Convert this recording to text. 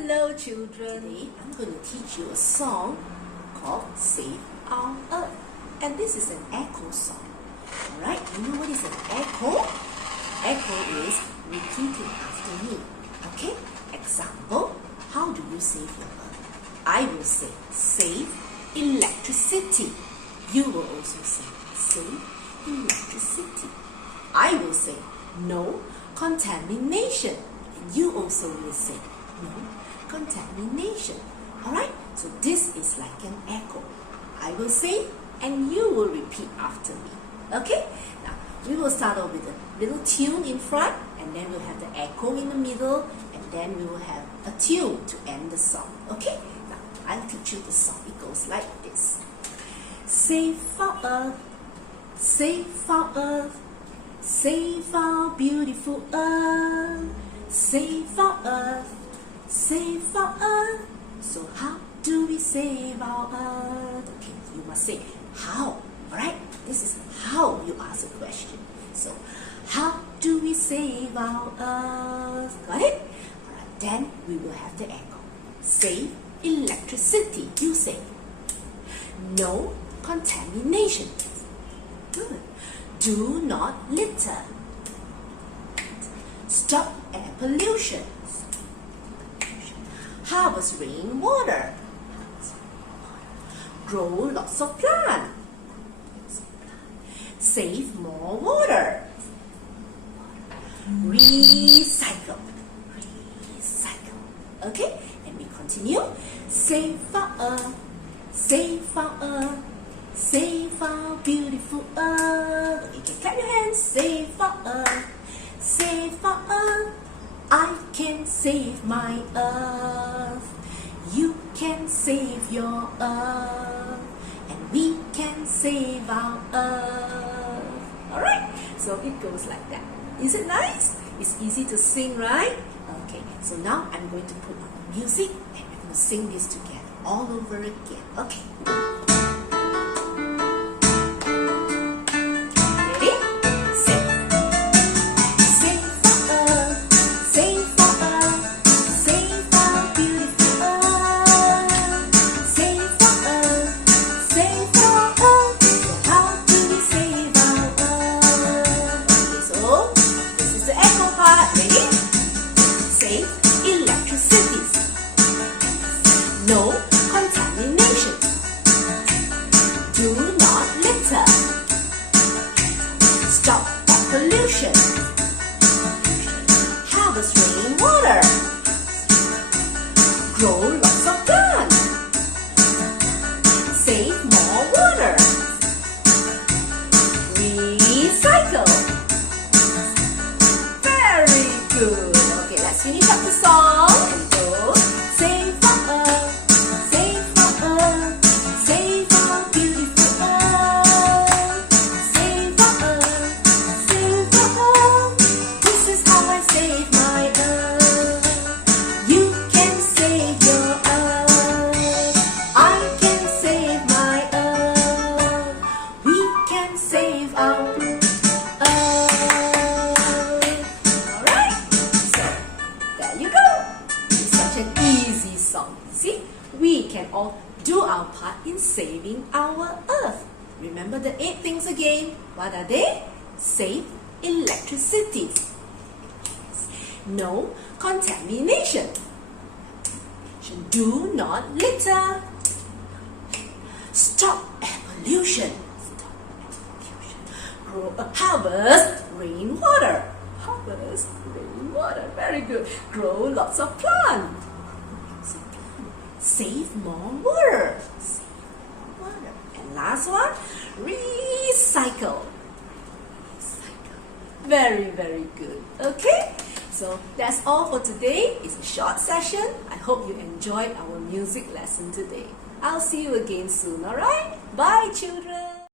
Hello children, today I'm going to teach you a song called Save Our Earth, and this is an echo song. Alright, you know what is an echo? Echo is repeating after me. Okay, example, how do you save your earth? I will say save electricity. You will also say save electricity. I will say no contamination. And you also will say no contamination. Alright, so this is like an echo. I will say and you will repeat after me. Okay, now we will start off with a little tune in front, and then we'll have the echo in the middle, and then we will have a tune to end the song. Okay, now I'll teach you the song. It goes like this. Save our earth, save our earth, save our beautiful earth, save our earth, save our earth. So how do we save our earth? Okay, you must say how. Alright, this is how you ask a question. So, how do we save our earth? Got it? Alright, then we will have the echo. Save electricity. You say no contamination. Good. Do not litter. Stop air pollution. Harvest rainwater. Grow lots of plants. Save more water. Recycle. Recycle. Okay, and we continue. Save our earth. Save our earth. Save our beautiful earth. Okay, you can clap your hands. Save our earth. Save our earth. I can save my earth. You can save your earth. And we can save our earth. Alright, so it goes like that. Is it nice? It's easy to sing, right? Okay, so now I'm going to put on the music and we're going to sing this together all over again. Okay. No contamination. Do not litter. Stop air pollution. Harvest rainwater. Grow lots of plants. Save more water. Recycle. Very good. Okay, let's finish up the song and go. Save our earth. Save our earth. Alright, so there you go. It's such an easy song. See, we can all do our part in saving our earth. Remember the 8 things again. What are they? Save electricity. No contamination. Do not litter. Stop air pollution. Harvest rainwater. Harvest rainwater. Very good. Grow lots of plants. Save more water. Save more water. And last one, recycle. Recycle. Very, very good. Okay? So that's all for today. It's a short session. I hope you enjoyed our music lesson today. I'll see you again soon, alright? Bye, children.